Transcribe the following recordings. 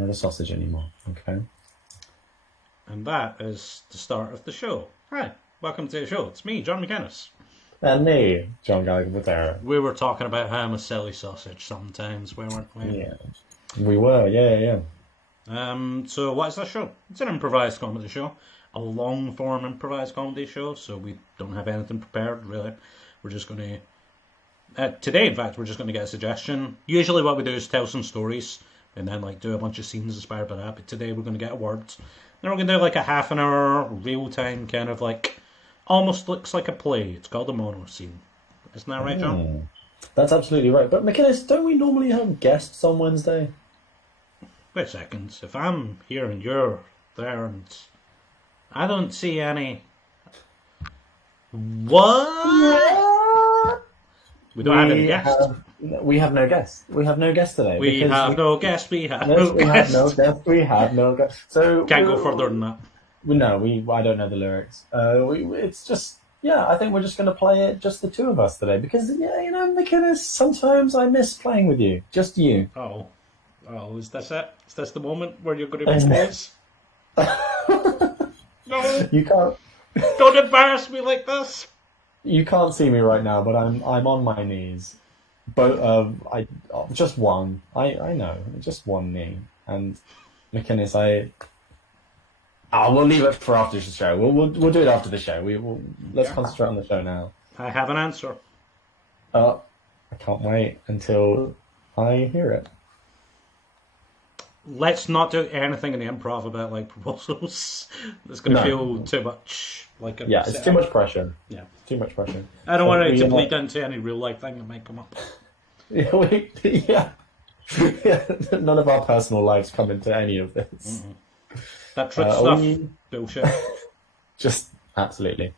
know the sausage anymore. Okay. And that is the start of the show. Hi, welcome to the show. It's me, John McInnes. And me, John Gallagher. We were talking about how I'm a silly sausage sometimes, weren't we? Yeah, we were. Yeah. So what is this show? It's an improvised comedy show, a long-form improvised comedy show. So we don't have anything prepared really. We're just going to today, in fact, we're just going to get a suggestion. Usually, what we do is tell some stories and then like do a bunch of scenes inspired by that. But today, we're going to get a word. Then we're going to do like a half an hour real-time kind of like almost looks like a play. It's called a Monoscene. Isn't that right, John? That's absolutely right. But McInnes, don't we normally have guests on Wednesday? Wait a second. If I'm here and you're there and I don't see any... What? We don't have any guests. We have no guests. We have no guests today. We have no guests. We have no no guests. We have no guests. So Can't go further than that. I don't know the lyrics. It's just, I think we're just going to play it, just the two of us today. Because, McInnes, sometimes I miss playing with you. Just you. Oh, is this it? Is this the moment where you're going to be this? No, You can't. don't embarrass me like this. You can't see me right now, but I'm on my knees. Just one. I know, just one knee. And McInnes, we'll leave it for after the show. We'll do it after the show. Let's concentrate on the show now. I have an answer. I can't wait until I hear it. Let's not do anything in the improv about like proposals. It's going to feel too much like a it's too much pressure. Yeah, too much pressure. I don't want it to bleed into any real life thing that might come up. Yeah. None of our personal lives come into any of this. Mm-hmm. That truth stuff, bullshit. Just absolutely.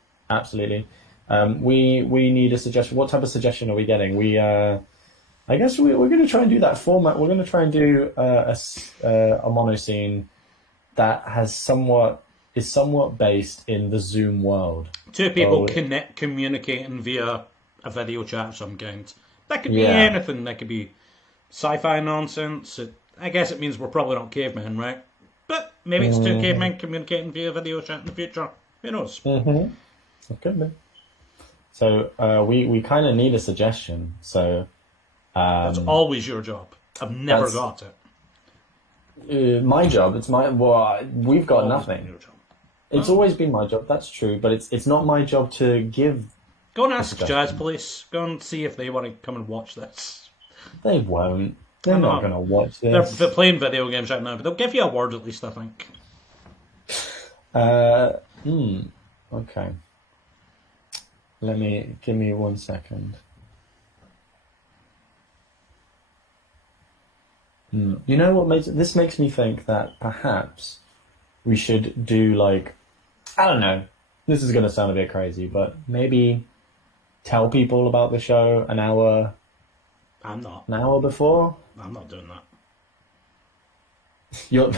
We need a suggestion. What type of suggestion are we getting? I guess we're going to try and do that format. We're going to try and do a monoscene that is somewhat based in the Zoom world. Two people communicating via a video chat of some kind. That could be anything. That could be sci-fi nonsense. I guess it means we're probably not cavemen, right? But maybe it's two cavemen communicating via video chat in the future. Who knows? Mm-hmm. It could be. So we kind of need a suggestion. So that's always your job. I've never got it. My job. It's my. Well, we've got nothing. Your job. It's always been my job. That's true, but it's not my job to give. Go and ask Jazz Police. Go and see if they want to come and watch this. They won't. They're not going to watch this. They're playing video games right now, but they'll give you a word at least, I think. Okay. Give me 1 second. You know what this makes me think that perhaps we should do like, I don't know, this is going to sound a bit crazy, but maybe tell people about the show an hour before. I'm not doing that. You're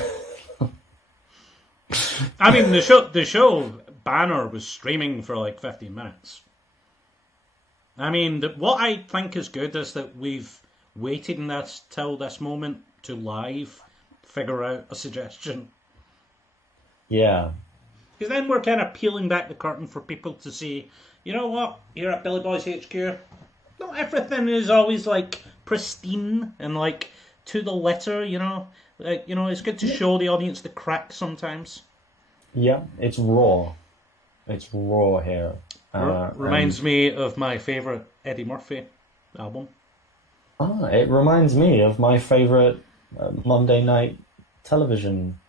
I mean, the show banner was streaming for like 15 minutes. I mean, what I think is good is that we've waited till this moment to live figure out a suggestion. Yeah. Because then we're kind of peeling back the curtain for people to see, you know what, here at Billy Boys HQ, not everything is always like pristine and like to the letter, you know. Like, you know, it's good to show the audience the cracks sometimes. Yeah, it's raw. It's raw here. Reminds me of my favourite Eddie Murphy album. It reminds me of my favourite Monday night television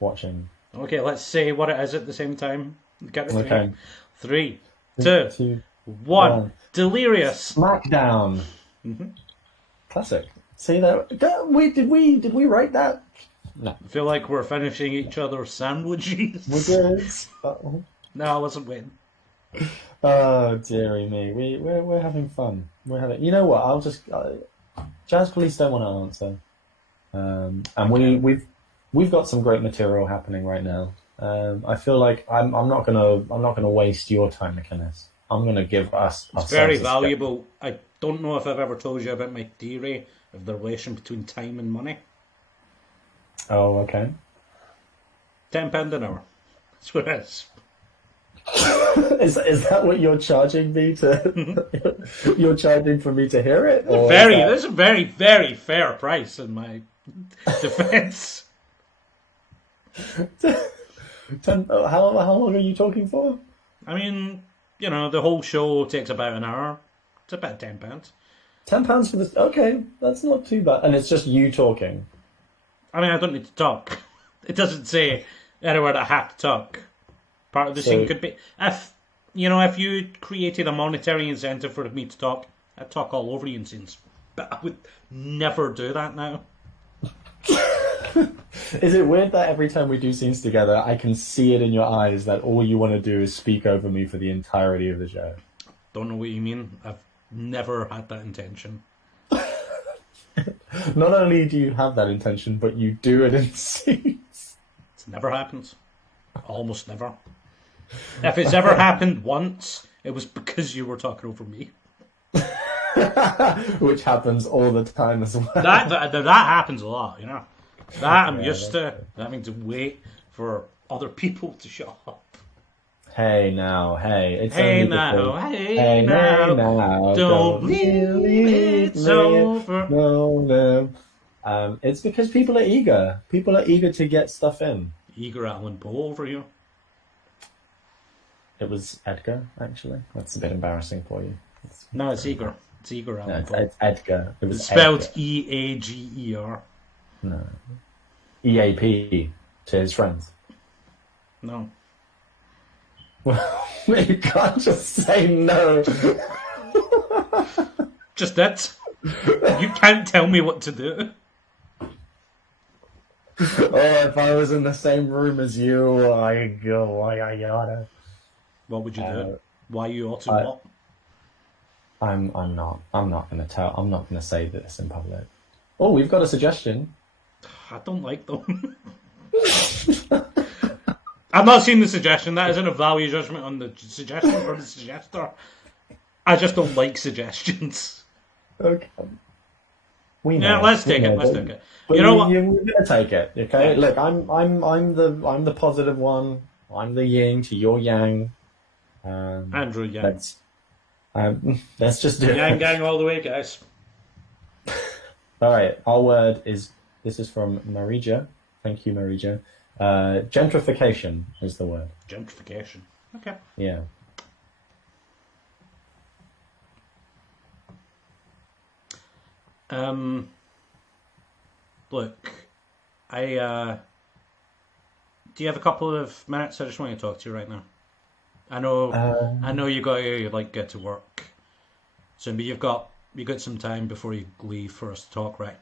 watching. Okay, let's say what it is at the same time. Okay. 3, 2, 1. Delirious. Smackdown. Mm-hmm. Classic. See that? Did we write that? No. I feel like we're finishing each other's sandwiches. We did. No, I wasn't waiting. Oh dearie me, we're having fun. You know what? I'll just Jazz Police don't want to answer, and we've got some great material happening right now. I feel like I'm not gonna waste your time, McInnes. I'm gonna give us. It's very valuable. I don't know if I've ever told you about my theory of the relation between time and money. Oh, okay. £10 an hour. That's what it is. Is that what you're charging me to? You're charging for me to hear it, or is that That's a very, very fair price in my defense. how long are you talking for? I mean, the whole show takes about an hour. It's about £10. £10 for this? Okay, that's not too bad, and it's just you talking. I mean, I don't need to talk. It doesn't say anywhere that I have to talk. Part of the So scene could be if you created a monetary incentive for me to talk, I'd talk all over you in scenes. But I would never do that now. is it weird that every time we do scenes together, I can see it in your eyes that all you want to do is speak over me for the entirety of the show? Don't know what you mean. I've never had that intention. Not only do you have that intention, but you do it in scenes. It's never happened. Almost never. If it's ever happened once, it was because you were talking over me. Which happens all the time as well. That happens a lot, That I'm Yeah, used to having to wait for other people to shut up. Hey now, hey, it's Hey only now, because... hey now, don't leave it's over. No. It's because people are eager. People are eager to get stuff in. Eager Allan Poe over here. It was Edgar, actually. That's a bit embarrassing for you. No, it's Eager. It's Eager No, Allan Poe. it's Edgar. It was It's spelled Edgar. Eager. No. EAP to his friends. No. Well, you can't just say no. Just that. You can't tell me what to do. Oh, if I was in the same room as you, I gotta. What would you do? Why you ought to I- what? I'm not gonna tell. I'm not gonna say this in public. Oh, we've got a suggestion. I don't like them. I'm not seeing the suggestion. That isn't a value judgment on the suggestion or the suggester. I just don't like suggestions. Okay. We know. Yeah, let's take We it. know, Let's but- take it. But You know what? You're gonna take it, okay? Yeah. Look, I'm the positive one. I'm the yin to your yang. Andrew Yang. Let's just do Yang it. gang all the way, guys. All right. Our word is this is from Marija. Thank you, Marija. Gentrification is the word. Gentrification. Okay. Yeah. Look, do you have a couple of minutes? I just want to talk to you right now. I know you got to get to work soon, but you got some time before you leave for us to talk, right?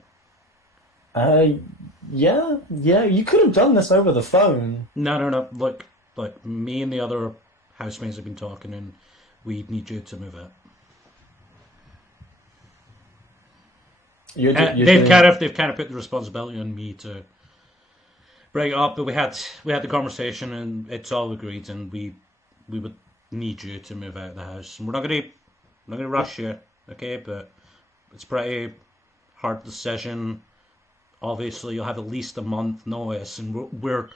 Yeah. You could have done this over the phone. No. Look, me and the other housemates have been talking, and we need you to move out. You're They've kind of put the responsibility on me to bring it up, but we had the conversation, and it's all agreed, and we would need you to move out of the house. And we're not gonna rush you, okay? But it's a pretty hard decision. Obviously, you'll have at least a month notice, and we're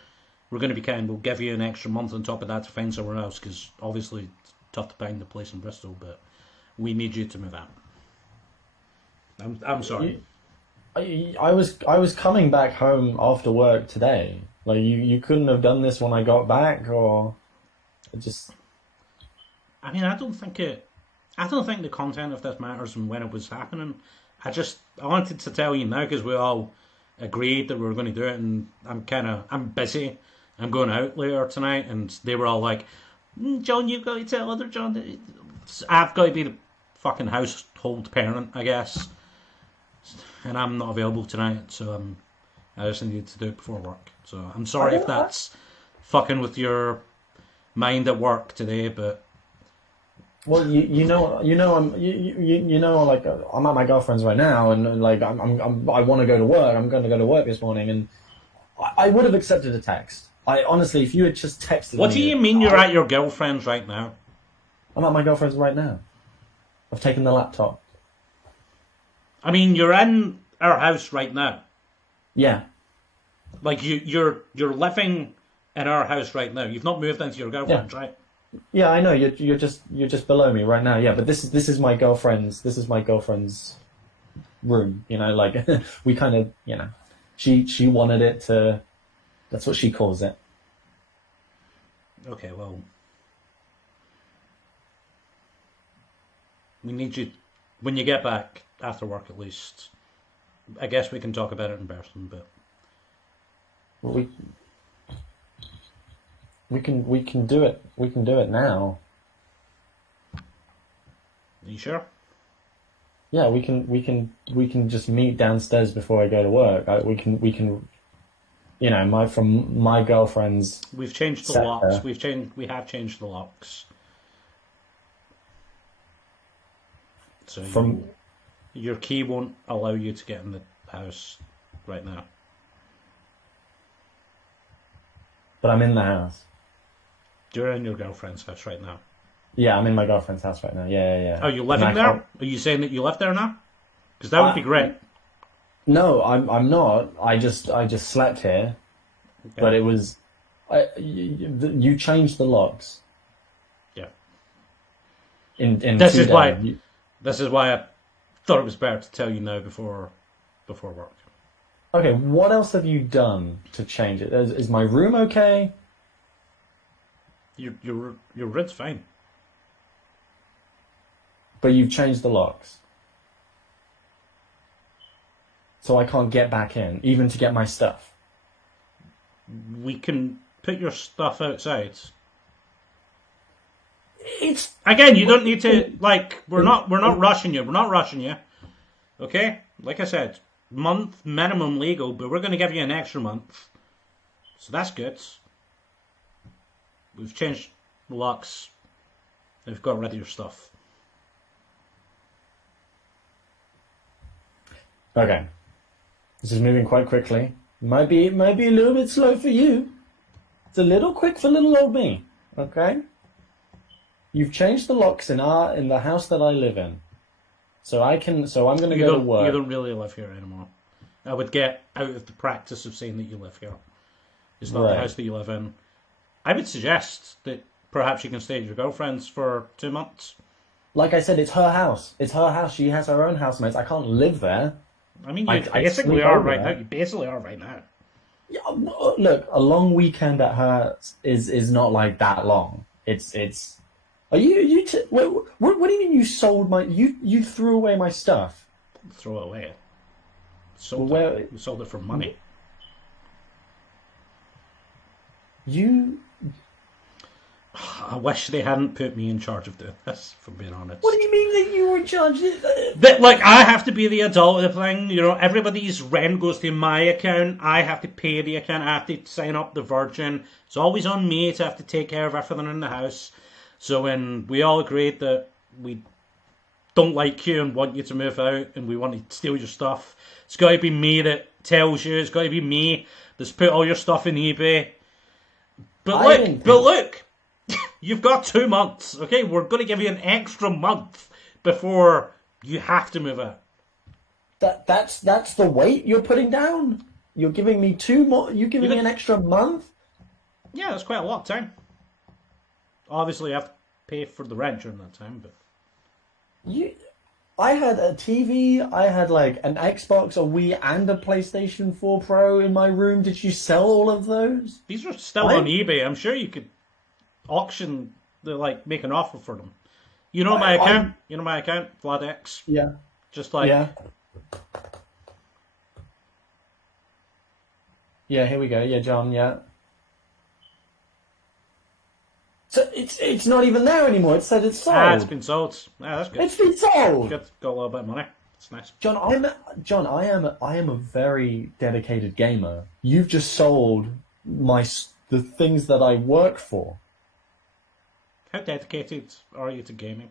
going to be we'll give you an extra month on top of that to find somewhere else, because obviously it's tough to find a place in Bristol, but we need you to move out. I'm sorry. I was coming back home after work today. Like you couldn't have done this when I got back, or just. I mean, I don't think the content of this matters and when it was happening. I wanted to tell you now because we all agreed that we were going to do it, and I'm busy. I'm going out later tonight, and they were all like, John, you've got to tell other John that I've got to be the fucking household parent, I guess. And I'm not available tonight, so I just needed to do it before work. So I'm sorry if that's fucking with your mind at work today, but. Well, like I'm at my girlfriend's right now, and like I want to go to work. I'm going to go to work this morning, and I would have accepted a text. I honestly, if you had just texted What me, do you mean you're at your girlfriend's right now? I'm at my girlfriend's right now. I've taken the laptop. I mean, you're in our house right now. Yeah. Like you're living in our house right now. You've not moved into your girlfriend's, right? Yeah, I know. You're just below me right now. Yeah, but this is my girlfriend's room. You know, like we kind of, you know, she wanted it to. That's what she calls it. Okay, well, we need you when you get back after work at least. I guess we can talk about it in person, but Well, we can do it. We can do it now. are you sure? Yeah, we can just meet downstairs before I go to work. We can you know, from my girlfriend's We've changed the sector. locks. We have changed the locks. So From your key won't allow you to get in the house right now. but I'm in the house. You're in your girlfriend's house right now. Yeah, I'm in my girlfriend's house right now. Yeah. Are you And living I there? can't. Are you saying that you live there now? Because that would be great. No, I'm not. I just slept here, Okay. but it was. You changed the locks Yeah. in This 2 is days. why. This is why I thought it was better to tell you now before work. Okay, what else have you done to change it? Is my room okay? Your rent's fine. But you've changed the locks. So I can't get back in, even to get my stuff. We can put your stuff outside. It's Again, you don't need to like. We're not rushing you. We're not rushing you. Okay, like I said, month minimum legal, but we're going to give you an extra month, so that's good. We've changed the locks. We've got rid of your stuff. okay. This is moving quite quickly. Might be a little bit slow for you. It's a little quick for little old me. Okay. You've changed the locks in the house that I live in. So I'm going to go to work. You don't really live here anymore. I would get out of the practice of saying that you live here. It's not the Right. house that you live in. I would suggest that perhaps you can stay at your girlfriend's for 2 months. Like I said, it's her house. It's her house. She has her own housemates. I can't live there. I mean, I you basically sleep are over right now. there. You basically are right now. Yeah, look, a long weekend at her is not like that long. It's. Are what do you mean you sold you threw away my stuff? Throw it away. Sold Well, it. We sold it for money. You. I wish they hadn't put me in charge of doing this, if I'm being honest. What do you mean that you were in charge? That, like, I have to be the adult of the thing. You know, everybody's rent goes to my account. I have to pay the account. I have to sign up the Virgin. It's always on me to have to take care of everything in the house. So when we all agreed that we don't like you and want you to move out and we want to steal your stuff, it's got to be me that tells you. It's got to be me that's put all your stuff in eBay. But look, you've got 2 months, okay? We're going to give you an extra month before you have to move out. That's the weight you're putting down. You're giving me 2 more. You're giving me an extra month. Yeah, that's quite a lot of time. Obviously, you have to pay for the rent during that time, but I had a TV. I had like an Xbox, a Wii, and a PlayStation 4 Pro in my room. Did you sell all of those? these are still on eBay. I'm sure you could auction, make an offer for them. You know my account? You know my account, VladX? Yeah. Just like... Yeah. Yeah, here we go. Yeah, John, yeah. So it's not even there anymore. It said it's sold. it's been sold. Yeah, that's good. It's been sold. Good. Got a little bit of money. It's nice. John, I am a very dedicated gamer. You've just sold the things that I work for. How dedicated are you to gaming?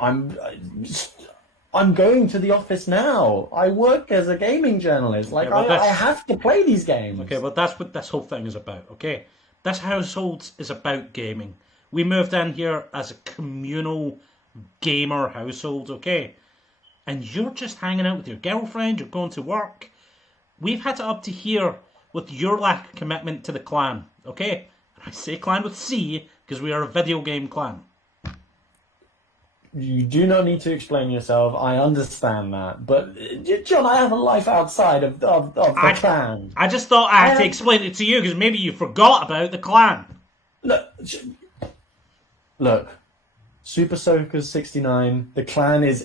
I'm going to the office now. I work as a gaming journalist. Like I have to play these games. Okay, well that's what this whole thing is about. Okay, this household is about gaming. We moved in here as a communal gamer household. Okay, and you're just hanging out with your girlfriend. You're going to work. we've had it up to here with your lack of commitment to the clan, okay? And I say clan with C because we are a video game clan. You do not need to explain yourself. I understand that, but John, I have a life outside of the clan. I just thought I had to explain it to you because maybe you forgot about the clan. Look, Super Soakers 69. The clan is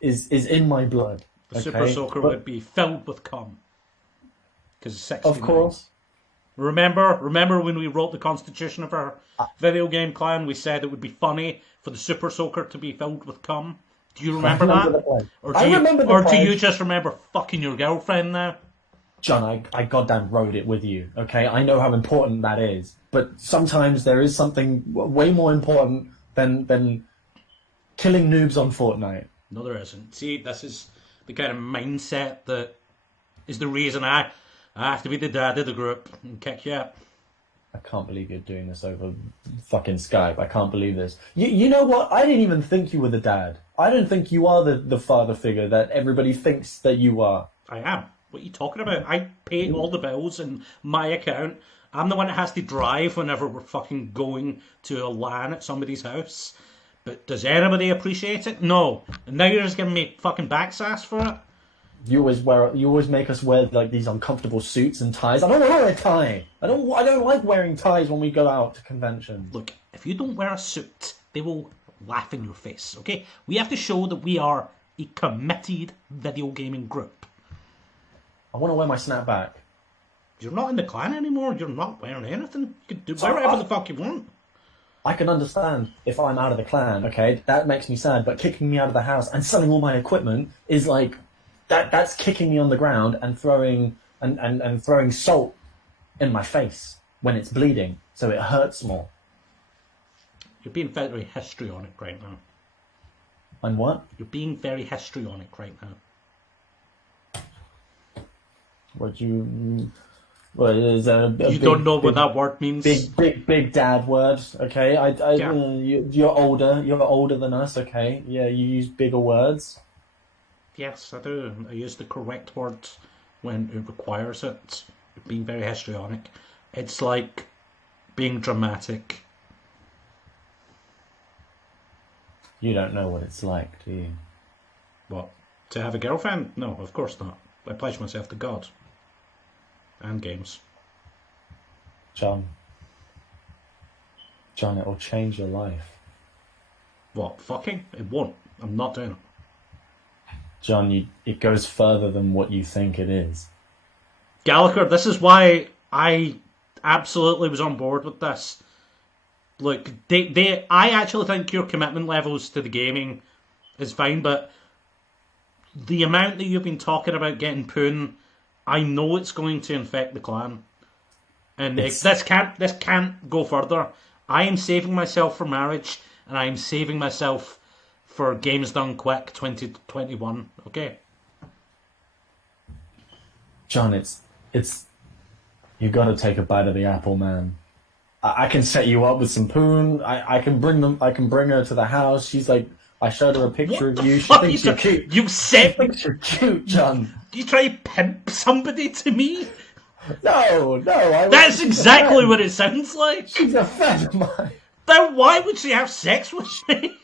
in my blood. The okay? Super Soaker would be filled with cum. Because 69. Of course. Remember when we wrote the constitution of our video game clan, we said it would be funny for the Super Soaker to be filled with cum? Do you remember that? Or do you just remember fucking your girlfriend now? John, I goddamn wrote it with you, okay? I know how important that is. But sometimes there is something way more important than killing noobs on Fortnite. No, there isn't. See, this is the kind of mindset that is the reason I have to be the dad of the group and kick you out. I can't believe you're doing this over fucking Skype. I can't believe this. You know what? I didn't even think you were the dad. I don't think you are the father figure that everybody thinks that you are. I am. What are you talking about? I pay all the bills in my account. I'm the one that has to drive whenever we're fucking going to a LAN at somebody's house. But does anybody appreciate it? No. And now you're just giving me fucking backsass for it? You always make us wear like these uncomfortable suits and ties. I don't want to wear a tie. I don't like wearing ties when we go out to conventions. Look, if you don't wear a suit, they will laugh in your face, okay? We have to show that we are a committed video gaming group. I want to wear my snapback. You're not in the clan anymore. You're not wearing anything. You can do whatever the fuck you want. I can understand if I'm out of the clan, okay? That makes me sad, but kicking me out of the house and selling all my equipment is like that's kicking me on the ground and throwing throwing salt in my face when it's bleeding, so it hurts more. You're being very histrionic right now. I'm what? You're being very histrionic right now. Is you don't know what that word means? Big dad words, okay? Yeah. You're older than us, okay? Yeah, you use bigger words. Yes, I do. I use the correct words when it requires it. You're being very histrionic. It's like being dramatic. You don't know what it's like, do you? What? To have a girlfriend? No, of course not. I pledge myself to God. And games. John, it will change your life. What? Fucking? It won't. I'm not doing it. John, it goes further than what you think it is. Gallagher, this is why I absolutely was on board with this. Look, I actually think your commitment levels to the gaming is fine, but the amount that you've been talking about getting poon, I know it's going to infect the clan, and this can't go further. I am saving myself for marriage, and I am saving myself for Games Done Quick 2021. Okay, John, it's you got to take a bite of the apple, man. I can set you up with some poon. I can bring her to the house. She's like, I showed her a picture of you. She thinks you're cute. You said she thinks you're cute, John. You try to pimp somebody to me? No. That's exactly what it sounds like. She's a friend of mine. Then why would she have sex with me?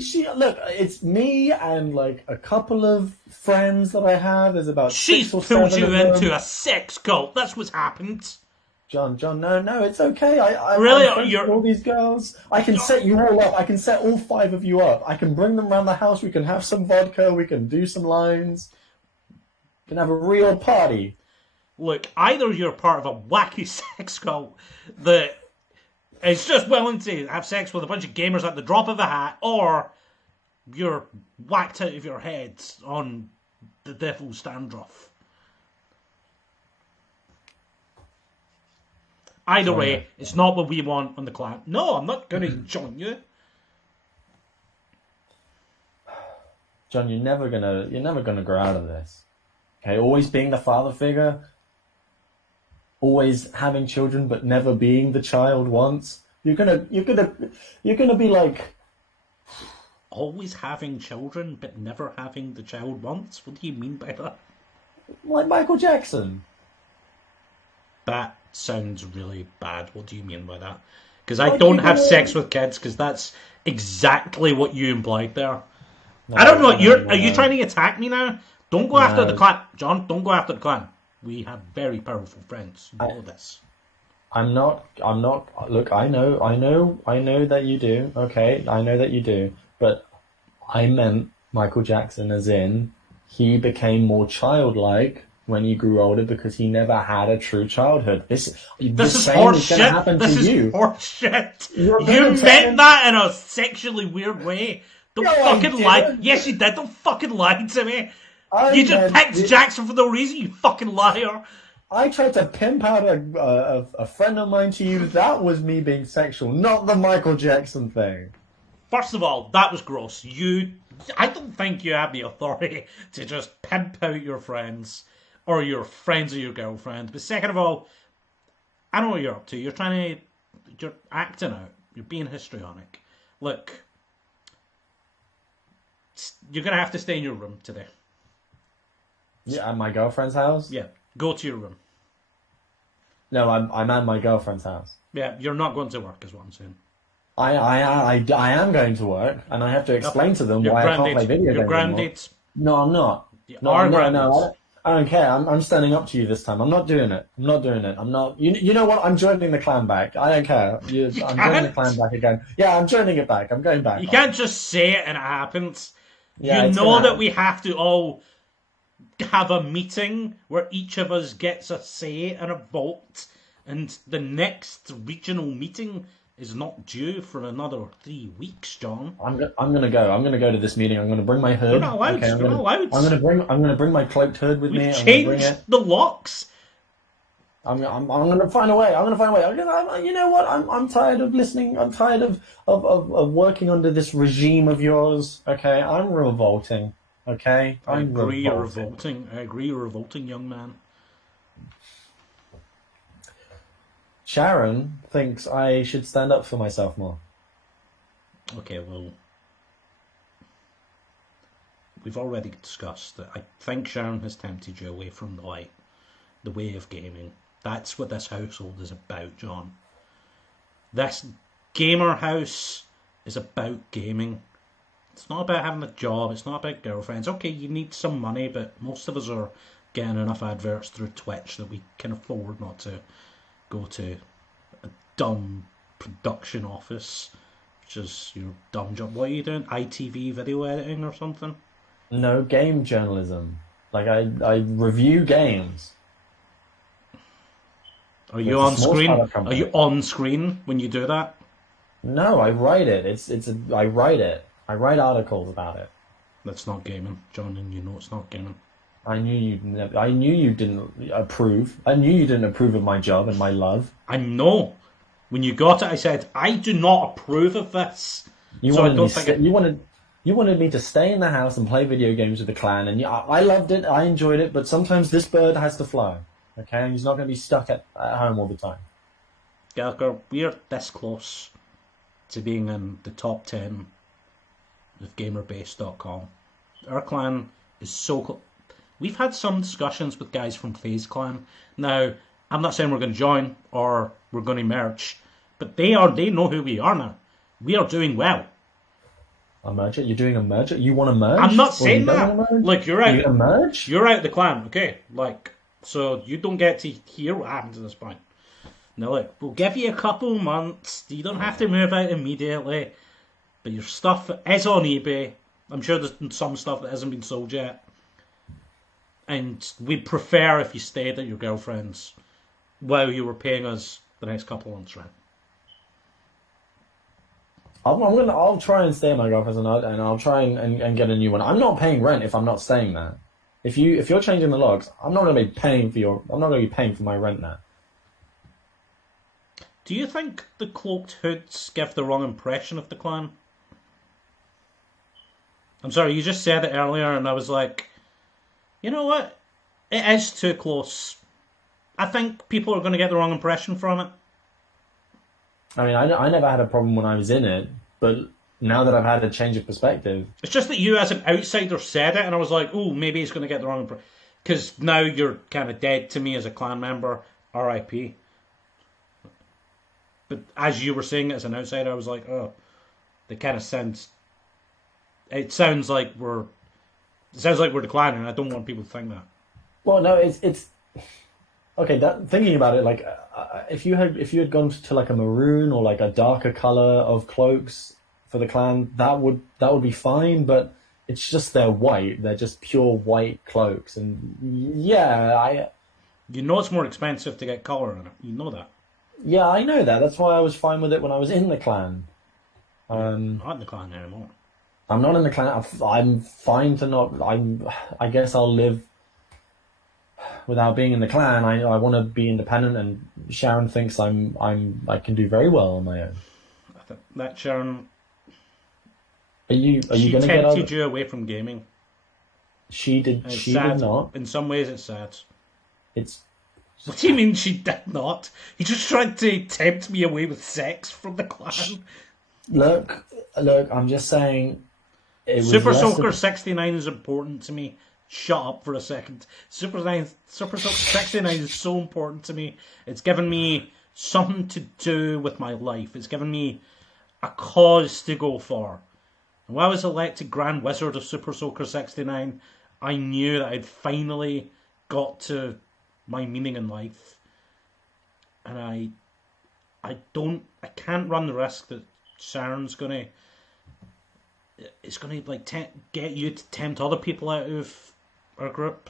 She look. It's me and like a couple of friends that I have. There's about She's 6 or 7 pulled you of them. into a sex cult. That's what's happened. John, no, it's okay. I'm Really? friends with all these girls. I can set you all up. I can set all 5 of you up. I can bring them around the house. We can have some vodka. We can do some lines. We can have a real party. Look, either you're part of a wacky sex cult that is just willing to have sex with a bunch of gamers at the drop of a hat, or you're whacked out of your head on the devil's dandruff. Either way, it's not what we want on the clan. No, I'm not going to join you. John, you're never gonna grow out of this. Okay, always being the father figure, always having children but never being the child once. You're gonna be like Always having children but never having the child once? What do you mean by that? like Michael Jackson. That sounds really bad. What do you mean by that? Because I Like don't you're have sex gonna. with kids, because that's exactly what you implied there. I don't No, know. no, Are you no, trying to attack me now? Don't go after the no. clan, John. Don't go after the clan. We have very powerful friends. You I, know this. I'm not. I'm not. Look, I know that you do. Okay, I know that you do. But I meant Michael Jackson, as in he became more childlike when he grew older because he never had a true childhood. The This is same horse is going to shit. happen to This is you. horse shit. You're You gonna meant turn. that in a sexually weird way. No, Don't I fucking lie. didn't. Yes, you did. Don't fucking lie to me. I You just meant. picked Jackson for no reason, you fucking liar. I tried to pimp out a friend of mine to you. That was me being sexual, not the Michael Jackson thing. First of all, that was gross. I don't think you have the authority to just pimp out your friends or your friends of your girlfriend. But second of all, I know what you're up to. You're acting out. You're being histrionic. Look, you're gonna have to stay in your room today. Yeah, at my girlfriend's house. Yeah, go to your room. No, I'm at my girlfriend's house. Yeah, you're not going to work, is what I'm saying. I am going to work, and I have to explain to them Your why I can't play granddad's. video Your games anymore. granddad's. No, I'm not. No, Our no, no. granddad's. I don't care. I'm standing up to you this time. I'm not doing it. I'm not doing it. I'm not. You know what? I'm joining the clan back. I don't care. I'm joining the clan back again. Yeah, I'm joining it back. I'm going back. You can't just say it and it happens. Yeah, You it's know gonna that happen. we have to all have a meeting where each of us gets a say and a vote, and the next regional meeting is not due for another 3 weeks, John. I'm gonna go. I'm gonna go to this meeting. I'm gonna bring my hood. You're not allowed. Okay, You're not allowed. I'm gonna bring my cloaked hood with me. We've I'm gonna bring changed it. the locks. I'm gonna find a way. I'm gonna find a way. You know what? I'm tired of listening. I'm tired of working under this regime of yours. Okay, I'm revolting. Okay, I I'm agree you're revolting. revolting. I agree you're revolting, young man. Sharon thinks I should stand up for myself more. Okay, well, we've already discussed that I think Sharon has tempted you away from the light, the way of gaming. That's what this household is about, John. This gamer house is about gaming. It's not about having a job, it's not about girlfriends. Okay, you need some money, but most of us are getting enough adverts through Twitch that we can afford not to go to a dumb production office, which is your dumb job. What are you doing? ITV video editing or something? No, game journalism. Like I review games. Are you It's a on small screen? startup Are company. you on screen when you do that? No, I write it. I write it. I write articles about it. That's not gaming, John, and you know it's not gaming. I knew you didn't approve. I knew you didn't approve of my job and my love. I know. When you got it, I said, I do not approve of this. You So I wanted don't me. think it- You wanted me to stay in the house and play video games with the clan, and I loved it. I enjoyed it, but sometimes this bird has to fly. Okay, and he's not going to be stuck at home all the time. Gallagher, we're this close to being in the top 10 of GamerBase.com. Our clan is so close. We've had some discussions with guys from FaZe Clan. Now, I'm not saying we're going to join or we're going to merge, but they know who we are now. We are doing well. A merger? You're doing a merger? You want to merge? I'm not Or saying you don't that. wanna merge? Look, you're You out. gonna merge? You're out of the clan, okay? Like, so you don't get to hear what happens at this point. Now, look, we'll give you a couple months. You don't have to move out immediately. But your stuff is on eBay. I'm sure there's some stuff that hasn't been sold yet. And we'd prefer if you stayed at your girlfriend's while you were paying us the next couple of months rent. I'll try and stay at my girlfriend's and I'll try and get a new one. I'm not paying rent if I'm not staying there. If you're changing the logs, I'm not going to be paying for my rent now. Do you think the cloaked hoods give the wrong impression of the clan? I'm sorry, you just said it earlier and I was like, you know what? It is too close. I think people are going to get the wrong impression from it. I mean, I never had a problem when I was in it, but now that I've had a change of perspective, It's just that you as an outsider said it and I was like, oh, maybe he's going to get the wrong impression. Because now you're kind of dead to me as a clan member. R.I.P. But as you were saying it as an outsider, I was like, oh, they kind of sounds. It sounds like we're declining. And I don't want people to think that. Well, no, it's okay. Thinking about it, like if you had gone to like a maroon or like a darker color of cloaks for the clan, that would be fine. But it's just they're white. They're just pure white cloaks, and yeah, You know it's more expensive to get color in it. You know that. yeah, I know that. That's why I was fine with it when I was in the clan. Not in the clan anymore. I'm not in the clan. I'm fine to not. I guess I'll live without being in the clan. I want to be independent, and Sharon thinks I can do very well on my own. I think that Sharon. Are you She going to get tempted you away from gaming. She did. And it's She sad. did not. In some ways, it's sad. It's What do you mean she did not? He just tried to tempt me away with sex from the clan. look. I'm just saying. It was Super less Soaker of- 69 is important to me. Shut up for a second. Super Soaker 69 is so important to me. It's given me something to do with my life. It's given me a cause to go for. And when I was elected Grand Wizard of Super Soaker 69, I knew that I'd finally got to my meaning in life. And I can't run the risk that Sharon's gonna like get you to tempt other people out of our group.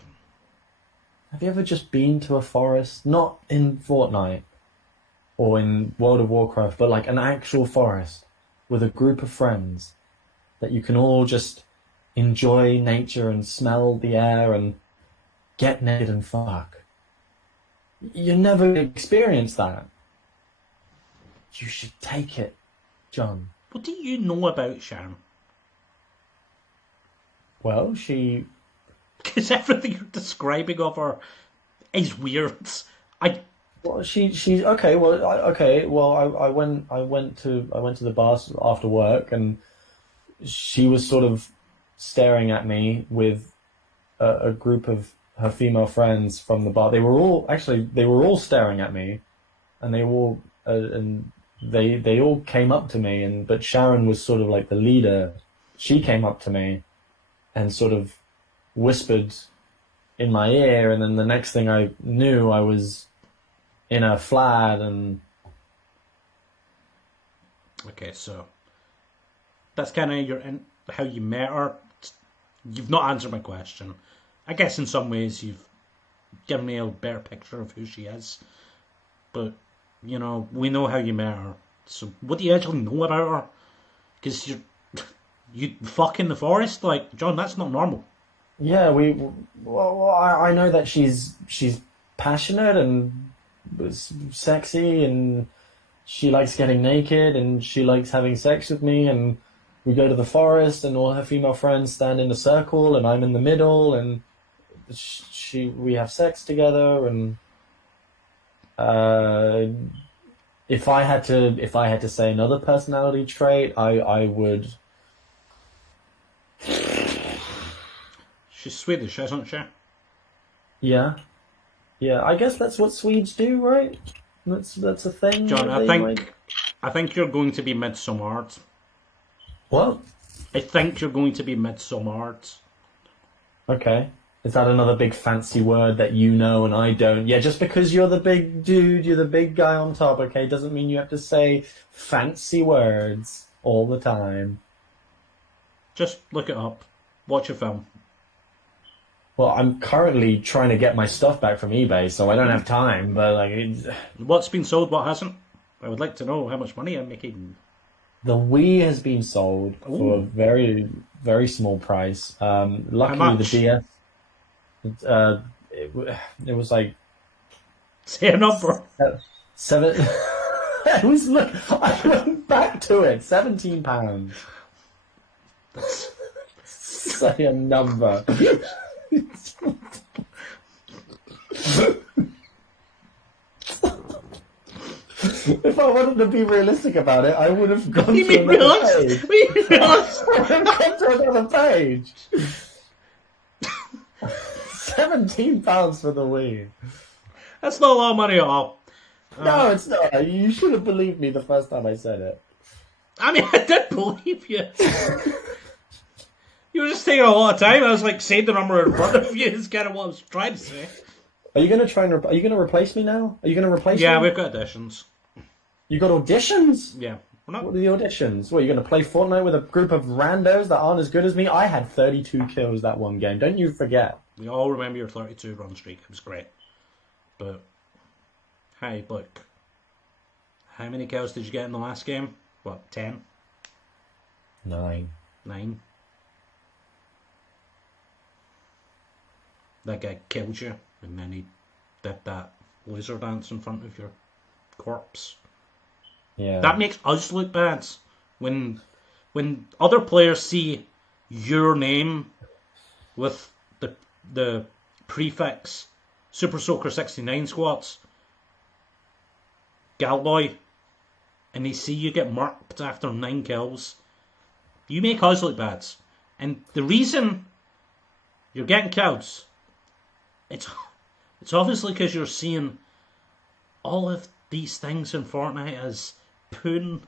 Have you ever just been to a forest, not in Fortnite or in World of Warcraft, but like an actual forest with a group of friends that you can all just enjoy nature and smell the air and get naked and fuck? You never experienced that. You should take it, John. What do you know about Sharon? Well, she Because everything you're describing of her is weird. she's okay. I went to the bar after work, and she was sort of staring at me with a group of her female friends from the bar. They were all staring at me, and they all came up to me, but Sharon was sort of like the leader. She came up to me and sort of whispered in my ear, and then the next thing I knew, I was in a flat. And Okay, so that's kind of how you met her. You've not answered my question. I guess in some ways you've given me a better picture of who she is, but we know how you met her. So what do you actually know about her? Because you fuck in the forest, like John. That's not normal. yeah, I know that she's passionate and sexy, and she likes getting naked, and she likes having sex with me, and we go to the forest, and all her female friends stand in a circle, and I'm in the middle, and we have sex together, and if I had to say another personality trait, I would. She's Swedish, isn't she? Yeah, I guess that's what Swedes do, right? That's a thing. John, that I think you're going to be midsummered. What? I think you're going to be midsummered. Okay. Is that another big fancy word that you know and I don't? Yeah, just because you're the big dude, you're the big guy on top, okay, doesn't mean you have to say fancy words all the time. Just look it up. Watch a film. Well, I'm currently trying to get my stuff back from eBay, so I don't have time, but What's been sold, what hasn't? I would like to know how much money I'm making. the Wii has been sold for a Ooh. very, very small price. Luckily, How the much? DS, it was like Say a number. seven. I went back to it. £17. Say a number. If I wanted to be realistic about it, I would have gone You to mean another realistic? page. I would have gone to another page. £17 for the Wii. That's not a lot of money at all. No, it's not. You should have believed me the first time I said it. I mean, I did believe you. You were just taking a lot of time. I was like, saying the number in front of you is kind of what I was trying to say. Are you going to try and... Are you going to replace me now? Are you going to replace me? Yeah, we've got auditions. You got auditions? Yeah. What are the auditions? What, are you going to play Fortnite with a group of randos that aren't as good as me? I had 32 kills that one game. Don't you forget. We all remember your 32 run streak. It was great. But, hey, look. How many kills did you get in the last game? What, 10? 9. 9? That guy killed you, and then he did that laser dance in front of your corpse. Yeah. That makes us look bad. When other players see your name with the prefix Super Soaker 69 squads, Galboy, and they see you get marked after 9 kills, you make us look bad. And the reason you're getting kills, it's obviously because you're seeing all of these things in Fortnite as poon.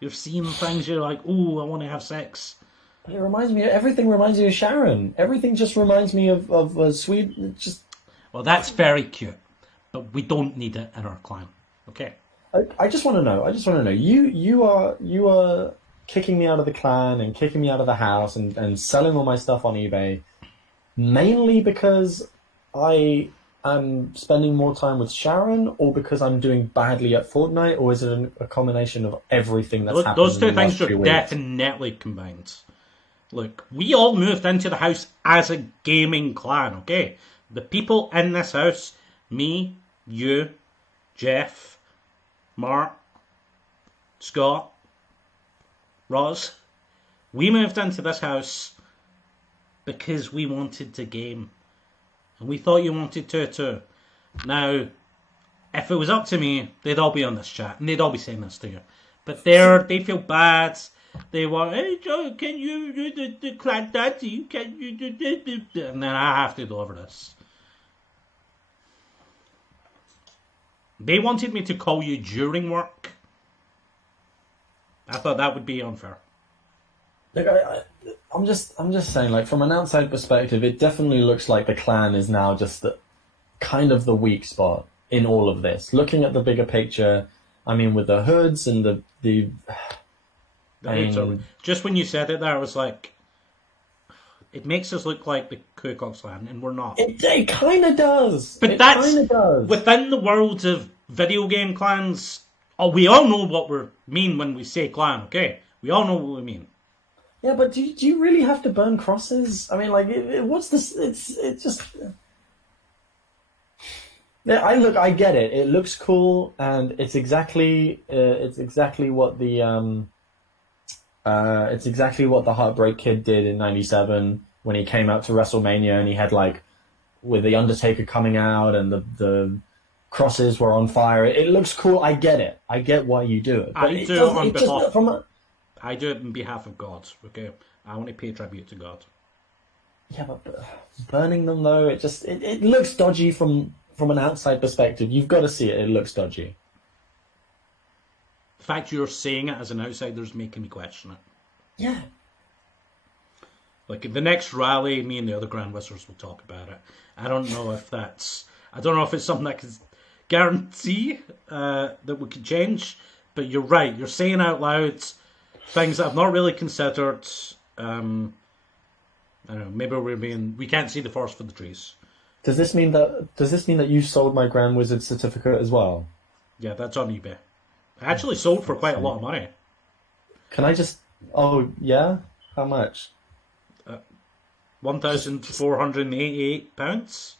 You're seeing things, you're like, ooh, I want to have sex. But it reminds me, everything reminds me of Sharon. Everything just reminds me of a sweet, just... Well, that's very cute, but we don't need it in our clan. Okay. I just want to know. You are kicking me out of the clan and kicking me out of the house and selling all my stuff on eBay, mainly because I am spending more time with Sharon, or because I'm doing badly at Fortnite, or is it a combination of everything that's happened? Those two things are definitely combined. Look, we all moved into the house as a gaming clan, okay? The people in this house, me, you, Jeff, Mark, Scott, Roz, we moved into this house because we wanted to game. And we thought you wanted to too. Now, if it was up to me, they'd all be on this chat and they'd all be saying this to you. But they feel bad. They want, hey Joe, can you do the clan daddy? Can you do this? And then I have to go over this. They wanted me to call you during work. I thought that would be unfair. Look, I'm just saying, like, from an outside perspective, it definitely looks like the clan is now just kind of the weak spot in all of this. Looking at the bigger picture, I mean, with the hoods and the just when you said it there, I was like, it makes us look like the Ku Klux Klan, and we're not. It kind of does. But that's within the world of video game clans. Oh, we all know what we mean when we say clan, okay? We all know what we mean. Yeah, but do you really have to burn crosses? I mean, like, what's this? It's just. Yeah, I get it. It looks cool, and it's exactly what the it's exactly what the Heartbreak Kid did in '97 when he came out to WrestleMania, and he had, like, with the Undertaker coming out and the crosses were on fire. It looks cool. I get it. I get why you do it. But I do it on behalf of God. Okay, I want to pay tribute to God. Yeah, but burning them though, it looks dodgy from an outside perspective. You've got to see it. It looks dodgy. The fact you're saying it as an outsider is making me question it. Yeah. Like, the next rally, me and the other Grand Wizards will talk about it. I don't know if it's something that can guarantee that we can change. But you're right. You're saying out loud things that I've not really considered. I don't know. Maybe we can't see the forest for the trees. Does this mean that you sold my Grand Wizard certificate as well? Yeah, that's on eBay. I actually sold for quite a lot of money. Can I just? Oh yeah, how much? £1,488.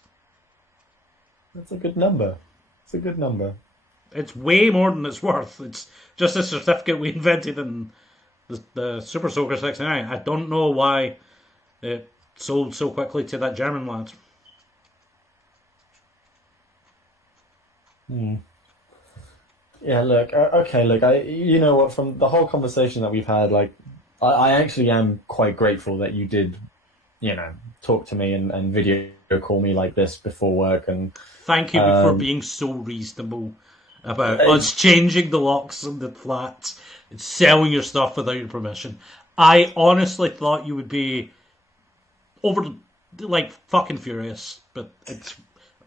That's a good number. It's a good number. It's way more than it's worth. It's just a certificate we invented in the Super Soaker 69. I don't know why it sold so quickly to that German lad. Yeah, look, okay, look, you know what, from the whole conversation that we've had, like, I actually am quite grateful that you did talk to me and video call me like this before work. And Thank you for being so reasonable about us changing the locks in the flat and selling your stuff without your permission. I honestly thought you would be fucking furious, but I'm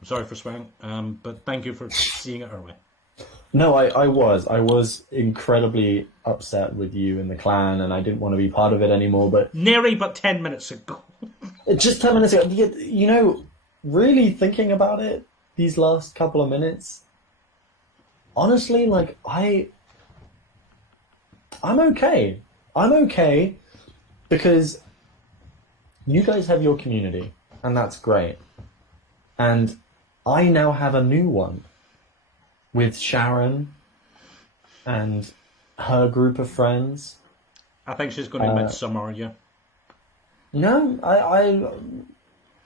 sorry for swearing. But thank you for seeing it our way. No, I was incredibly upset with you and the clan, and I didn't want to be part of it anymore. But nary but 10 minutes ago. Just 10 minutes ago, really thinking about it, these last couple of minutes, honestly, like, I'm okay. I'm okay because you guys have your community, and that's great. And I now have a new one with Sharon and her group of friends. I think she's going to midsummer you. No, I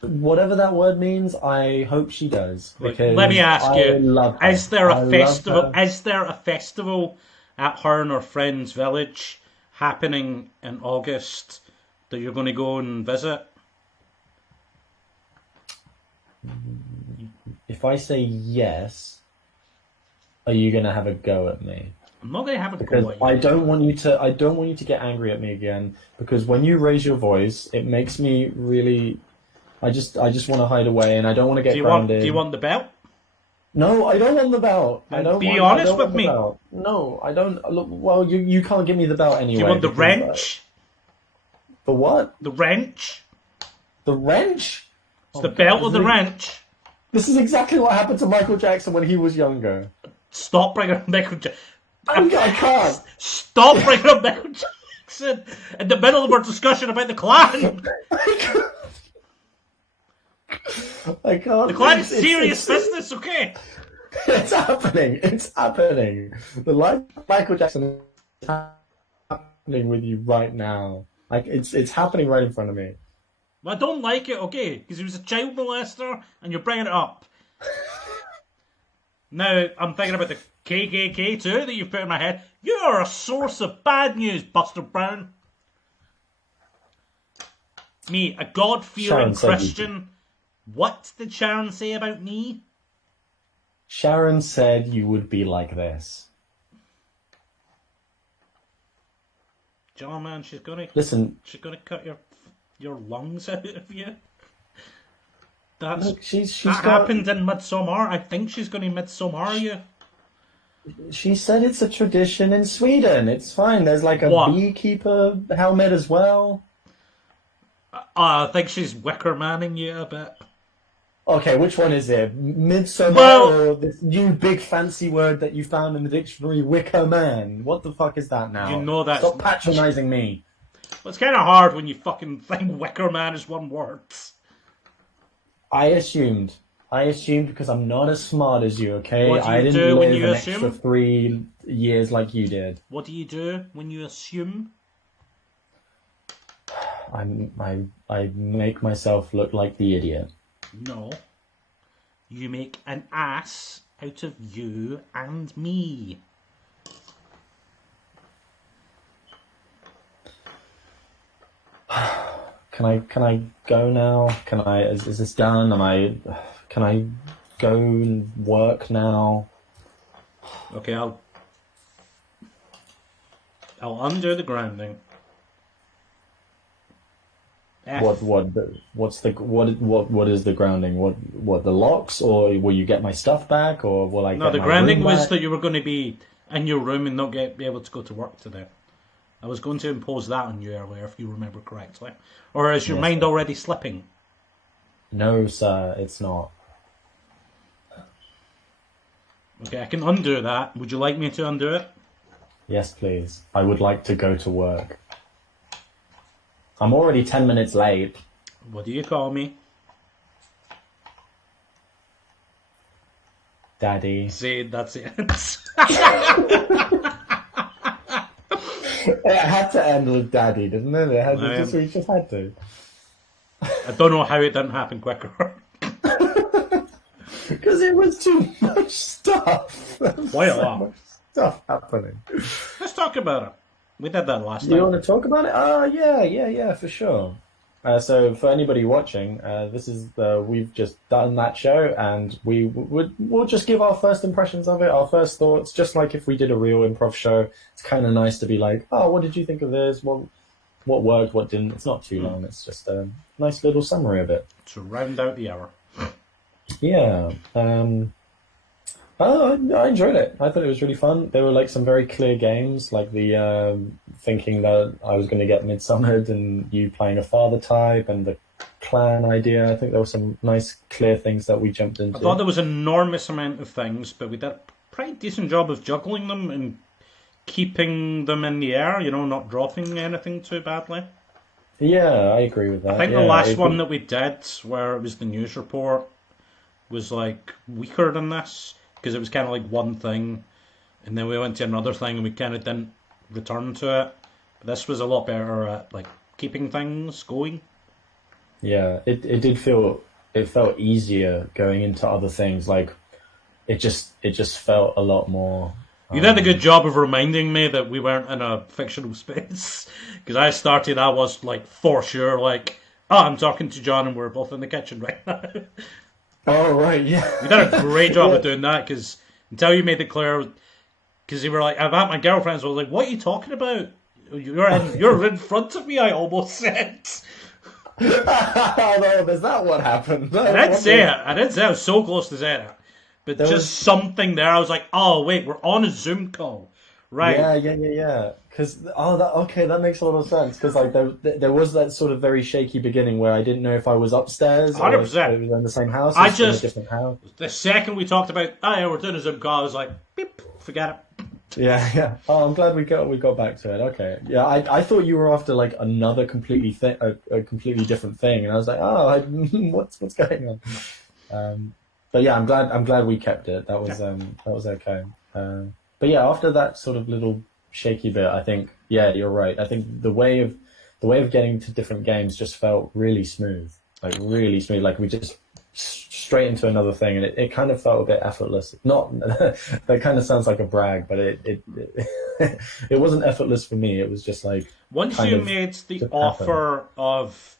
whatever that word means, I hope she does. Because let me ask you: Is there a festival? Her. Is there a festival at her and her friend's village happening in August that you're going to go and visit? If I say yes, are you going to have a go at me? I'm not going to have a because go at you. I don't want you to get angry at me again. Because when you raise your voice, it makes me really. I just want to hide away, and I don't want to get grounded. Do you want the belt? No, I don't want the belt. Be honest with me. No, I don't. Look, well, you can't give me the belt anyway. Do you want the wrench? The what? The wrench. The wrench? It's the belt or the wrench. This is exactly what happened to Michael Jackson when he was younger. Stop bringing up Michael Jackson. I can't. Stop bringing up Michael Jackson in the middle of our discussion about the clan. I can't. The clan is serious business, okay? It's happening. It's happening. The life of Michael Jackson is happening with you right now. Like it's happening right in front of me. Well, I don't like it, okay? Because he was a child molester, and you're bringing it up. Now, I'm thinking about the KKK too that you've put in my head. You are a source of bad news, Buster Brown. Me, a God-fearing Christian. What did Sharon say about me? Sharon said you would be like this. John, man, she's gonna cut your lungs out of you. Look, that happened in Midsummer. I think she's going to Midsummer you. She said it's a tradition in Sweden. It's fine. There's like a beekeeper helmet as well. I think she's Wicker Manning you a bit. Okay, which one is it? Midsummer or this new big fancy word that you found in the dictionary, Wicker Man? What the fuck is that now? You know that. Stop patronising me. Well, it's kind of hard when you fucking think Wicker Man is one word. I assumed because I'm not as smart as you, okay? What do you I didn't do live when you an assume? extra 3 years like you did. What do you do when you assume? I make myself look like the idiot. No. You make an ass out of you and me. Can I go now? Is this done? Can I go and work now? Okay, I'll undo the grounding. What is the grounding? What the locks, or will you get my stuff back, or will I? No, the grounding was that you were going to be in your room and not be able to go to work today. I was going to impose that on you earlier, if you remember correctly, or is your mind already slipping? No, sir, it's not. Okay, I can undo that. Would you like me to undo it? Yes, please. I would like to go to work. I'm already 10 minutes late. What do you call me? Daddy. See, that's it. It had to end with Daddy, didn't it? We just had to. I don't know how it didn't happen quicker. Because it was too much stuff. Quite a lot. Much stuff happening. Let's talk about it. We did that last time. You want to talk about it? Oh, yeah, for sure. So for anybody watching, this is we've just done that show, and we'll just give our first impressions of it, our first thoughts, just like if we did a real improv show. It's kind of nice to be like, oh, what did you think of this? What worked, what didn't? It's not too long. It's just a nice little summary of it. To round out the hour. Yeah. I enjoyed it. I thought it was really fun. There were like some very clear games, like the thinking that I was going to get midsummered and you playing a father type and the clan idea. I think there were some nice clear things that we jumped into. I thought there was an enormous amount of things, but we did a pretty decent job of juggling them and keeping them in the air, not dropping anything too badly. Yeah, I agree with that. I think yeah, the last one that we did, where it was the news report, was like weaker than this, because it was kind of like one thing, and then we went to another thing, and we kind of didn't return to it. But this was a lot better at like keeping things going. Yeah, it did feel it felt easier going into other things. Like it just felt a lot more. You did a good job of reminding me that we weren't in a fictional space, because I was like for sure like, oh, I'm talking to John and we're both in the kitchen right now. Oh right, yeah. You did a great job Yeah. of doing that, because until you made it clear, because you were like, I'm at my girlfriend's, I was like, what are you talking about? You're in front of me, I almost said. Oh, no, is that what happened? No, I did say it. I was so close to saying it. But There just was- something there, I was like, oh, wait, we're on a Zoom call. Right. Yeah. Because that makes a lot of sense. Because like there was that sort of very shaky beginning where I didn't know if I was upstairs or if 100%. it was in the same house. I or in a just- different house. The second we talked about, oh, yeah, we're doing a Zoom call, I was like, beep, forget it. Yeah. Oh, I'm glad we got back to it. Okay. Yeah, I thought you were after like another a completely different thing, and I was like, oh, what's going on? But yeah, I'm glad we kept it. That was okay. But yeah, after that sort of little shaky bit, I think you're right. I think the way of getting to different games just felt really smooth, like really smooth. Like we just straight into another thing, and it kind of felt a bit effortless. Not that kind of sounds like a brag, but it it wasn't effortless for me. It was just like Once kind you of made the just offer of,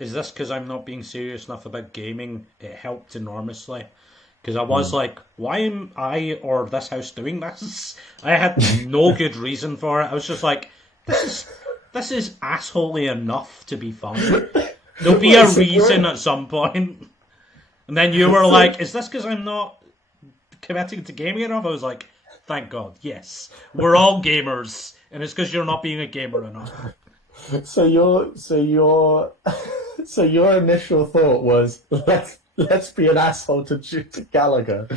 is this because I'm not being serious enough about gaming, it helped enormously. Because I was like, why am I or this house doing this? I had no good reason for it. I was just like, this is assholey enough to be fun. There'll be a Well, so reason you're- at some point. And then you were like, is this because I'm not committing to gaming enough? I was like, thank God, yes. We're all gamers, and it's because you're not being a gamer enough. So your initial thought was let's be an asshole to Gallagher.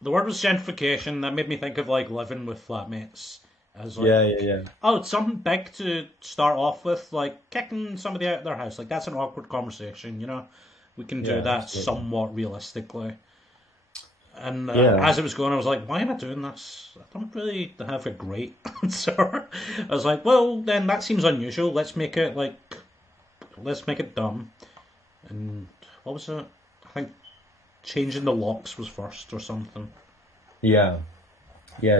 The word was gentrification. That made me think of like living with flatmates. As like, Yeah. oh, it's something big to start off with, like kicking somebody out of their house. Like that's an awkward conversation, We can do Yeah, that absolutely. somewhat realistically. And Yeah. as it was going, I was like, why am I doing this? I don't really have a great answer. I was like, well, then that seems unusual. Let's make it dumb. And what was it? I think changing the locks was first or something. Yeah,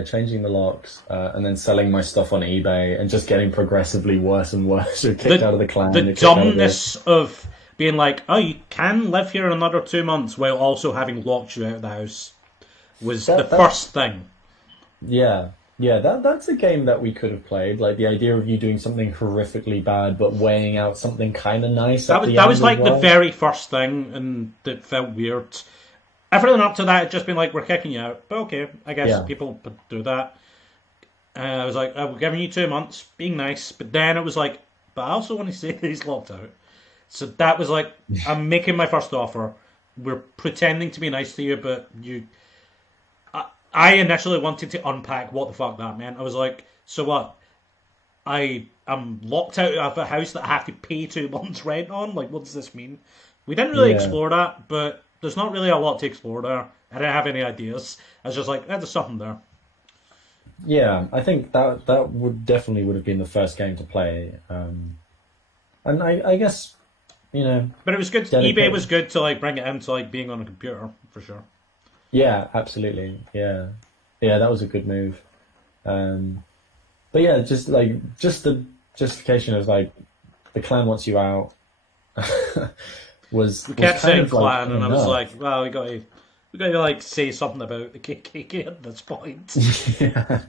changing the locks and then selling my stuff on eBay and just getting progressively worse and worse. You're kicked out of the clan. The you're kicked out of dumbness of being like, oh, you can live here another 2 months while also having locked you out of the house was the first thing. Yeah, that's a game that we could have played. Like the idea of you doing something horrifically bad but weighing out something kind of nice. That was like the very first thing, and it felt weird. Everything up to that had just been like, we're kicking you out. But okay, I guess Yeah. people would do that. I was like, we're giving you 2 months, being nice. But then it was like, but I also want to say that he's locked out. So that was like, I'm making my first offer. We're pretending to be nice to you, but you... I initially wanted to unpack what the fuck that meant. I was like, so what? I am locked out of a house that I have to pay 2 months rent on? Like, what does this mean? We didn't really Yeah. explore that, but there's not really a lot to explore there. I didn't have any ideas. I was just like, there's something there. Yeah, I think that would have been the first game to play. And I guess But it was good. Dedicated. eBay was good to like bring it into like being on a computer, for sure. Yeah, absolutely. Yeah, that was a good move. But yeah, just the justification of like the clan wants you out. We was kept kind saying of like clan, and I was enough. like, well, we got to like say something about the KKK at this point. Yeah.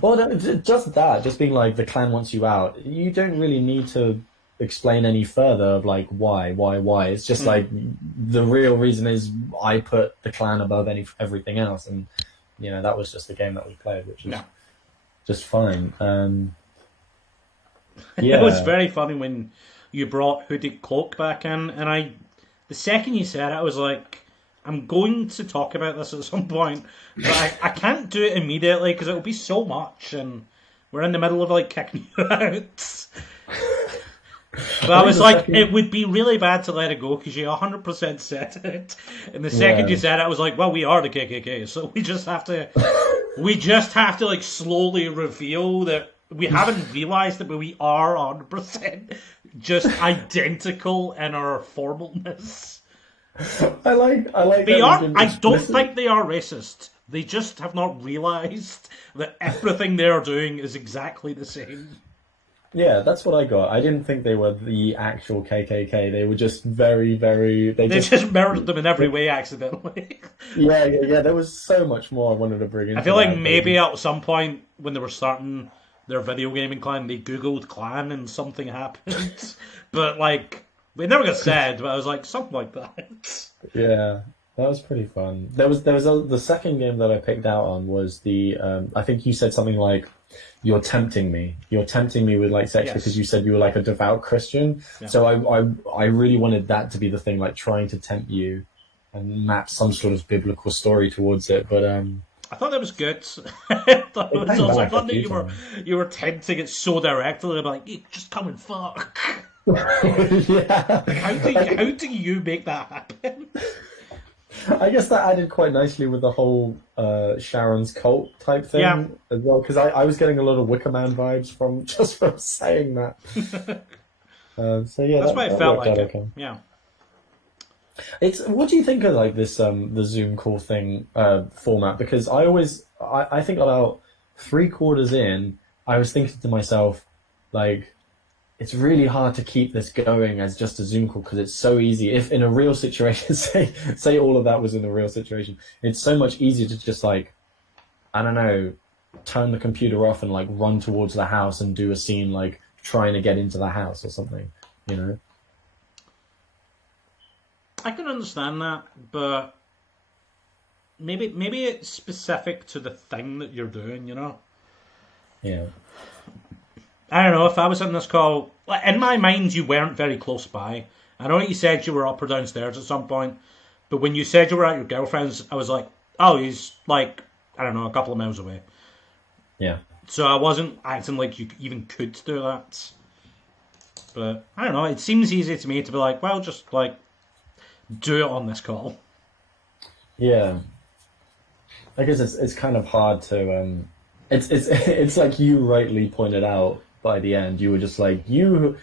Well, no, just that, just being like the clan wants you out. You don't really need to explain any further of like why. It's just Hmm. like the real reason is I put the clan above everything else, and that was just the game that we played, which was No. just fine. It was Yeah, very funny when you brought Hooded Cloak back in, and the second you said it, I was like, I'm going to talk about this at some point, but I can't do it immediately because it'll be so much, and we're in the middle of like kicking you out. But I I think was the like, it second, would be really bad to let it go because you 100% said it. And the second you yeah. said it, I was like, well, we are the KKK, so we just have to like slowly reveal that we haven't realized it, but we are 100% just identical in our formalness. I like They that we've are. been I don't explicit. think they are racist. They just have not realized that everything they are doing is exactly the same. Yeah, that's what I got. I didn't think they were the actual KKK. They were just very, very. They They just. just mirrored them in every way accidentally. Yeah. There was so much more I wanted to bring I into feel like that, but maybe at some point when they were starting their video gaming clan, they googled clan and something happened. But like, it never got said. But I was like, something like that. yeah, that was pretty fun. The second game that I picked out on was the. I think you said something like, "You're tempting me. You're tempting me with like sex because Yes. you said you were like a devout Christian." Yeah. So I really wanted that to be the thing, like trying to tempt you and map some sort of biblical story towards it. But I thought that was good. I thought it it was came also back a fun that few you were tempting it so directly. I'm like, "You just come and fuck." yeah, Like, how do I you, think how do you make that happen? I guess that added quite nicely with the whole Sharon's cult type Yeah, thing as well, because I was getting a lot of Wicker Man vibes from just from saying that. So yeah, that's that why it that felt worked like out it. okay. Yeah. It's what do you think of like this the Zoom call thing format? Because I think about three-quarters in, I was thinking to myself like it's really hard to keep this going as just a Zoom call because it's so easy. If in a real situation, say all of that was in a real situation, it's so much easier to just like I don't know, turn the computer off and like run towards the house and do a scene like trying to get into the house or something. You know? I can understand that, but maybe it's specific to the thing that you're doing, you know? Yeah. I don't know, if I was in this call, like, in my mind, you weren't very close by. I know you said you were up or downstairs at some point, but when you said you were at your girlfriend's, I was like, oh, he's like, I don't know, a couple of miles away. Yeah. So I wasn't acting like you even could do that. But I don't know, it seems easy to me to be like, well, just like, do it on this call. Yeah. I guess it's kind of hard to it's it's like you rightly pointed out by the end. You were just like you.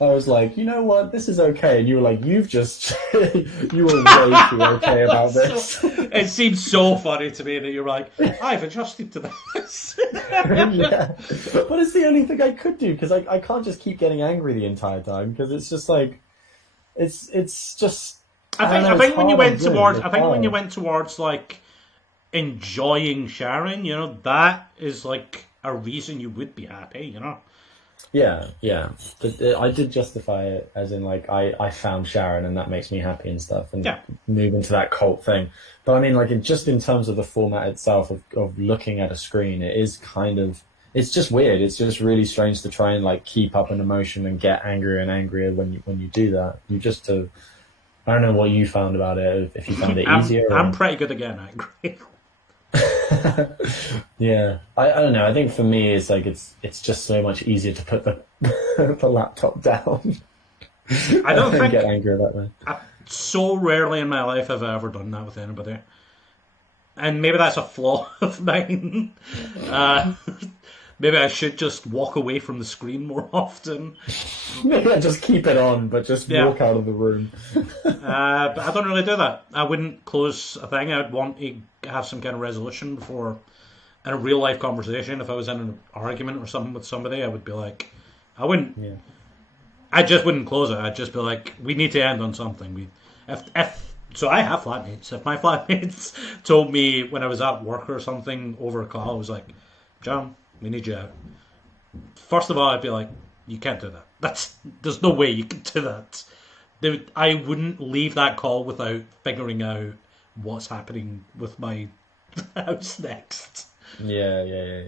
I was like, you know what, this is okay, and you were like, you've just you were way too okay about So this. it seems so funny to me that you're like, I've adjusted to this. Yeah, but it's the only thing I could do because I can't just keep getting angry the entire time because it's just like it's just I I don't think know. I It's think when you hard. I'm went doing. towards It's I think when you hard. went towards like enjoying sharing, that is like a reason you would be happy. Yeah. I did justify it as in like I found Sharon and that makes me happy and stuff and Yeah. move into that cult thing. But I mean like just in terms of the format itself of looking at a screen, it is kind of it's just weird. It's just really strange to try and like keep up an emotion and get angrier and angrier when you do that. You just I don't know what you found about it. If you found it I'm easier I'm or pretty good at getting angry. yeah. I don't know. I think for me it's like it's just so much easier to put the the laptop down. I don't And get think angry that way. so rarely in my life have I ever done that with anybody. And maybe that's a flaw of mine. Uh, maybe I should just walk away from the screen more often. Maybe I just keep it on, but just Yeah. walk out of the room. But I don't really do that. I wouldn't close a thing. I'd want to have some kind of resolution before, in a real life conversation, if I was in an argument or something with somebody, I would be like, I wouldn't Yeah. I just wouldn't close it. I'd just be like, we need to end on something. If so, I have flatmates. If my flatmates told me when I was at work or something over a call, I was like, John, we need you out. First of all, I'd be like, you can't do that. There's no way you can do that. I wouldn't leave that call without figuring out what's happening with my house next. Yeah.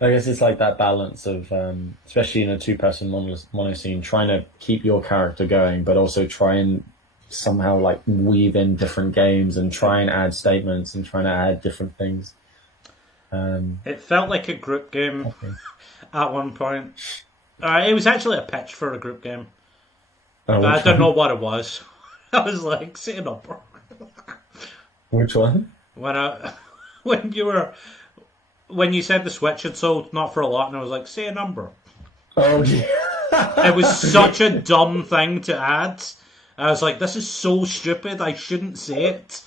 I guess it's like that balance of, especially in a two-person monoscene, trying to keep your character going, but also try and somehow like weave in different games and try and add statements and trying to add different things. It felt like a group game Okay. at one point. It was actually a pitch for a group game. Oh, But I which don't know one? what it was. I was like, say a number. Which one? When I, when you were, when you said the Switch had sold not for a lot, and I was like, say a number. Oh, yeah. It was such a dumb thing to add. I was like, this is so stupid, I shouldn't say it.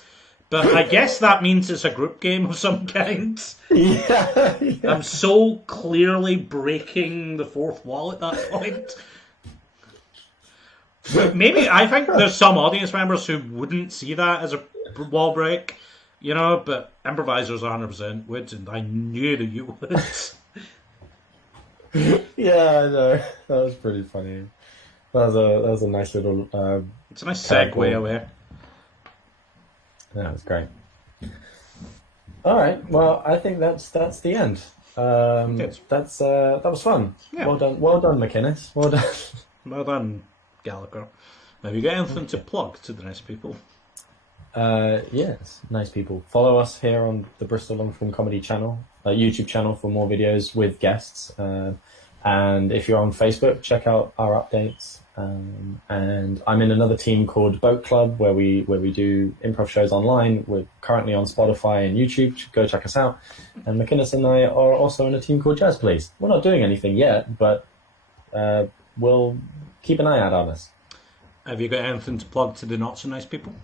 But I guess that means it's a group game of some kind. Yeah. I'm so clearly breaking the fourth wall at that point. Maybe I think there's some audience members who wouldn't see that as a wall break, but improvisers 100% would, and I knew that you would. Yeah, I know. That was pretty funny. That was a nice little. It's a nice Terrible. segue away. That was great. All right. Well, I think that's the end. Good. That was fun. Yeah. Well done, McInnes. Well done. Well done, Gallagher. Have you got anything to plug to the nice people? Yes, nice people. Follow us here on the Bristol Longform Comedy channel, YouTube channel for more videos with guests. And if you're on Facebook, check out our updates. And I'm in another team called Boat Club, where we do improv shows online. We're currently on Spotify and YouTube. Go check us out. And McInnes and I are also in a team called Jazz Police. We're not doing anything yet, but we'll keep an eye out on us. Have you got anything to plug to the not so nice people?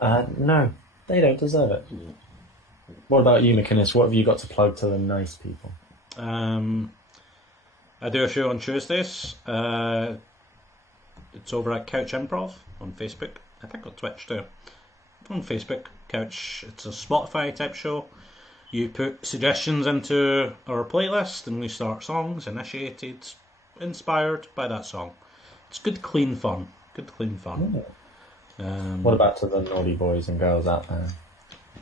No, they don't deserve it. What about you, McInnes? What have you got to plug to the nice people? I do a show on Tuesdays. It's over at Couch Improv on Facebook. I think on Twitch too. On Facebook, Couch. It's a Spotify type show. You put suggestions into our playlist and we start songs inspired by that song. It's good, clean fun. What about to the naughty boys and girls out there?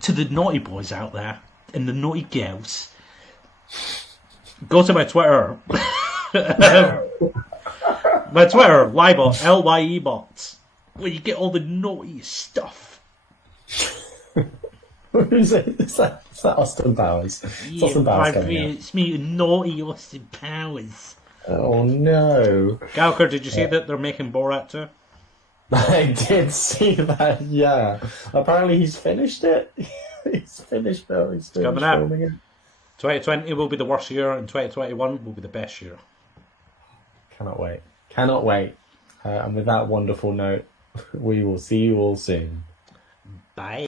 To the naughty boys out there and the naughty girls, go to my Twitter. My Twitter, Libot, LYEBot, where you get all the naughty stuff. Is that Austin Powers? It's Austin Powers coming out. It's me, naughty Austin Powers. Oh no. Gallagher, did you see that they're making Borat too? I did see that, yeah. Apparently he's finished it. He's finished Coming out. filming it. 2020 will be the worst year and 2021 will be the best year. Cannot wait. And with that wonderful note, we will see you all soon. Bye.